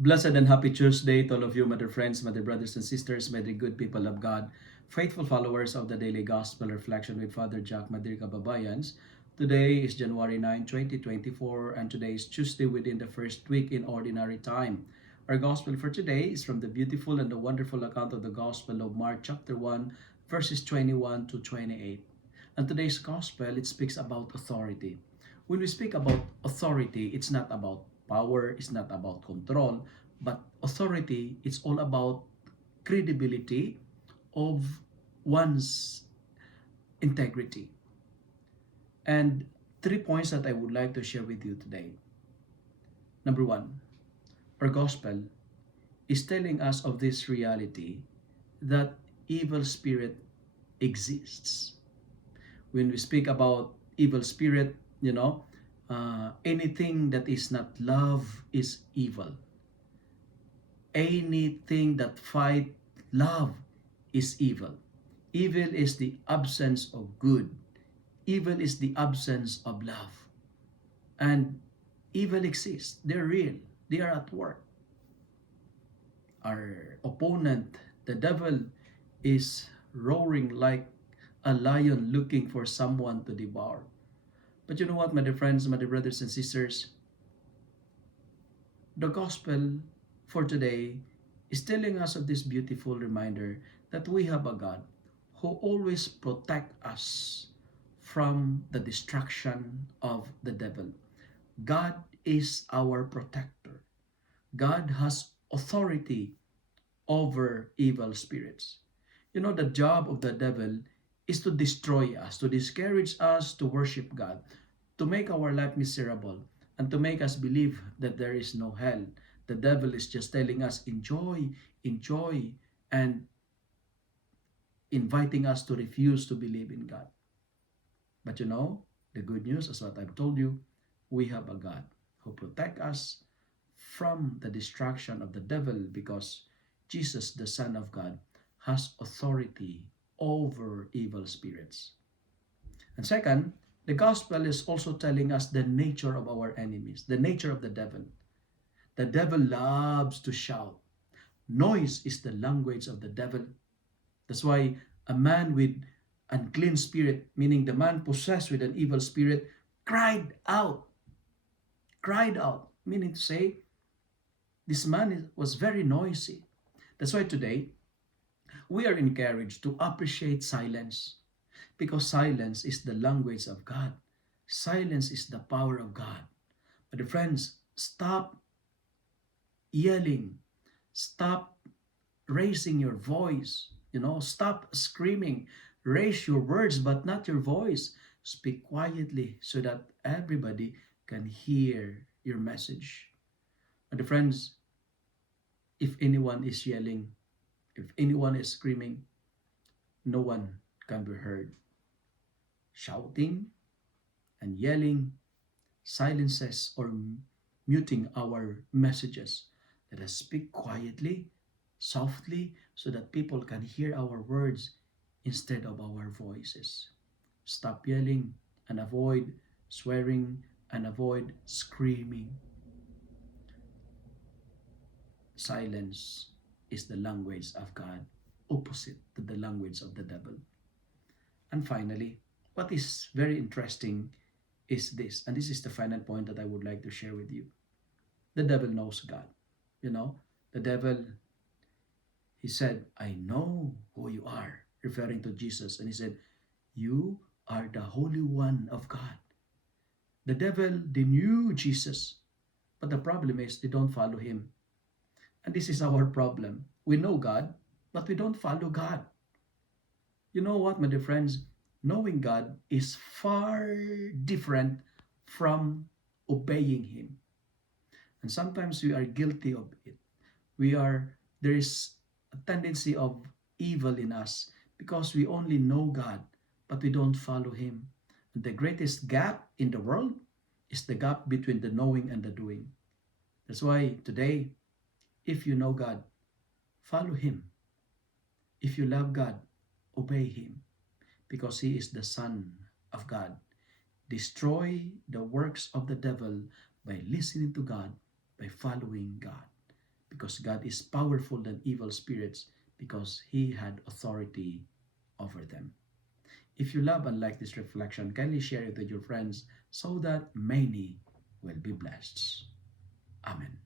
Blessed and happy Tuesday to all of you, my dear friends, my dear brothers and sisters, my dear good people of God, faithful followers of the Daily Gospel Reflection with Father Jack, my dear kababayans. Today is January 9, 2024, and today is Tuesday within the first week in Ordinary Time. Our Gospel for today is from the beautiful and the wonderful account of the Gospel of Mark chapter 1, verses 21 to 28. And today's Gospel, it speaks about authority. When we speak about authority, it's not about power, it's not about control, but authority, it's all about credibility of one's integrity. And 3 points that I would like to share with you today. Number one, our gospel is telling us of this reality that evil spirit exists. When we speak about evil spirit, anything that is not love is evil. Anything that fight love is evil. Evil is the absence of good. Evil is the absence of love. And evil exists. They're real. They are at work. Our opponent, the devil, is roaring like a lion looking for someone to devour. But you know what, my dear friends, my dear brothers and sisters? The gospel for today is telling us of this beautiful reminder that we have a God who always protect us from the destruction of the devil. God is our protector. God has authority over evil spirits. You know, the job of the devil is to destroy us, to discourage us to worship God, to make our life miserable, and to make us believe that there is no hell. The devil is just telling us, enjoy, enjoy, and inviting us to refuse to believe in God. But you know, the good news is what I've told you. We have a God who protects us from the destruction of the devil because Jesus, the Son of God, has authority over evil spirits. And second, the gospel is also telling us the nature of our enemies, the nature of the devil. The devil loves to shout. Noise is the language of the devil. That's why a man with unclean spirit, meaning the man possessed with an evil spirit, cried out. Cried out, meaning to say, this man was very noisy. That's why today, we are encouraged to appreciate silence because silence is the language of God. Silence is the power of God. But friends, stop yelling. Stop raising your voice. Stop screaming. Raise your words, but not your voice. Speak quietly so that everybody can hear your message. And friends, if anyone is yelling, if anyone is screaming, no one can be heard. Shouting and yelling silences or muting our messages. Let us speak quietly, softly, so that people can hear our words instead of our voices. Stop yelling and avoid swearing and avoid screaming. Silence is the language of God, opposite to the language of the devil. And finally, what is very interesting is this, and this is the final point that I would like to share with you. The devil knows God. The devil, he said, I know who you are, referring to Jesus. And he said, you are the Holy One of God. The devil, they knew Jesus, but the problem is they don't follow him. And this is our problem. We know God, but we don't follow God. You know what, my dear friends? Knowing God is far different from obeying Him. And sometimes we are guilty of it. There is a tendency of evil in us because we only know God, but we don't follow Him. And the greatest gap in the world is the gap between the knowing and the doing. That's why today, if you know God, follow Him. If you love God, obey Him because He is the Son of God. Destroy the works of the devil by listening to God, by following God. because God is powerful than evil spirits because he had authority over them. If you love and like this reflection, kindly share it with your friends so that many will be blessed. Amen.